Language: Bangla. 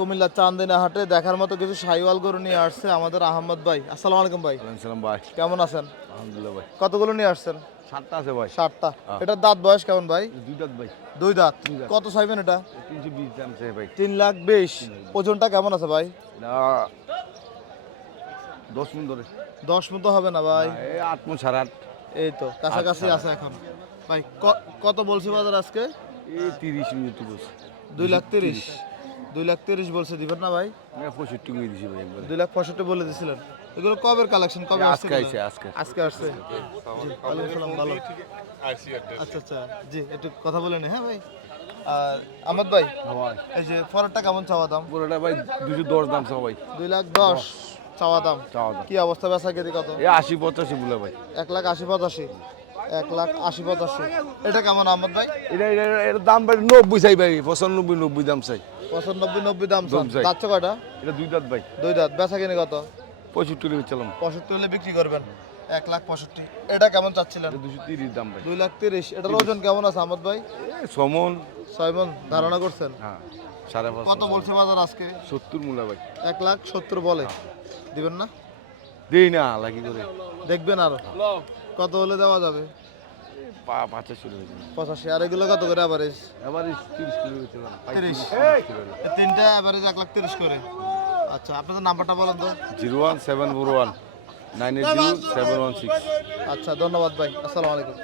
কুমিল্লা চান্দিনা হাটে দেখার মতো কিছু শাহিওয়াল গরু নিয়ে আসছে আমাদের আহমদ ভাই। আসসালামু আলাইকুম ভাই। সালাম ভাই। কেমন আছেন? আলহামদুলিল্লাহ ভাই। কতগুলো নিয়ে আসছেন? 7টা আছে ভাই। 7টা। হ্যাঁ। এটার দাঁত বয়স কেমন ভাই? 2 দাঁত ভাই। 2 দাঁত। দুই দাঁত। কত চাইবেন এটা? 320 দাম চাই ভাই। 3,20,000। ওজনটা কেমন আছে ভাই? না 10 মণ ধরে। 10 মতো হবে না ভাই? না, এই 8 মণ 8.5। এই তো কাছাকাছি আচ্ছা। আছে এখন। ভাই কত বলছে বাজার আজকে? এই 30 মিনিট বলছে। 2,30,000। 2,30,000 বলছে, দিবেন না ভাই? না 65 করে দিছি ভাই একবার। 2,65,000 বলে দিছিলেন। এগুলো কবের কালেকশন? কবে আসছে? আজকে আইছে আজকে। আজকে আসছে। জি, ওয়ালাইকুম সালাম, ভালো। আচ্ছা আচ্ছা, জি একটু কথা বলে নি। হ্যাঁ ভাই। আর আহমদ ভাই, ভাই। এই যে ফরারটা কেমন চাওয়া দাম? পুরোটা ভাই 210 দাম চাও ভাই। 2,10,000 চাওয়া দাম। চাওয়া দাম। কি অবস্থা বেচা কেজি কত? এই 80 85 বলে ভাই। 1,80,85,000। 1,80,85,000। এটা কেমন আহমদ ভাই? এর দাম ভাই 90 চাই ভাই। 95 90 দাম চাই। 95-90 দাম চান। দাম চাই। যাচ্ছে কয়টা? এটা 2 দাঁত ভাই। 2 দাঁত। বেচা কিনে কত? 65 করে চালাম। 65 হলে বিক্রি করবেন। 1,65,000। এটা কেমন চাচ্ছিলেন? 230 দাম ভাই। 2,30,000। এটার ওজন কেমন আছে আহমদ ভাই? 6 মণ। 6 মণ ধারণা করছেন? হ্যাঁ 5.5 কত বলছে বাজার আজকে? 70 মূলা ভাই। 1,70,000 বলে। দিবেন না? দেই না লাগি করে। দেখবেন আরো কত হলে দেওয়া যাবে? 85 হয়েছে। 85। আর এগুলো কত করে অ্যাভারেজ? এবার 30 কিলো হয়েছিলাম। 30। এই তিনটা অ্যাভারেজ 1,30,000 করে। আচ্ছা, আপনাদের নাম্বারটা বলেন তো। 01741 980 716। আচ্ছা, ধন্যবাদ ভাই। আসসালামু আলাইকুম।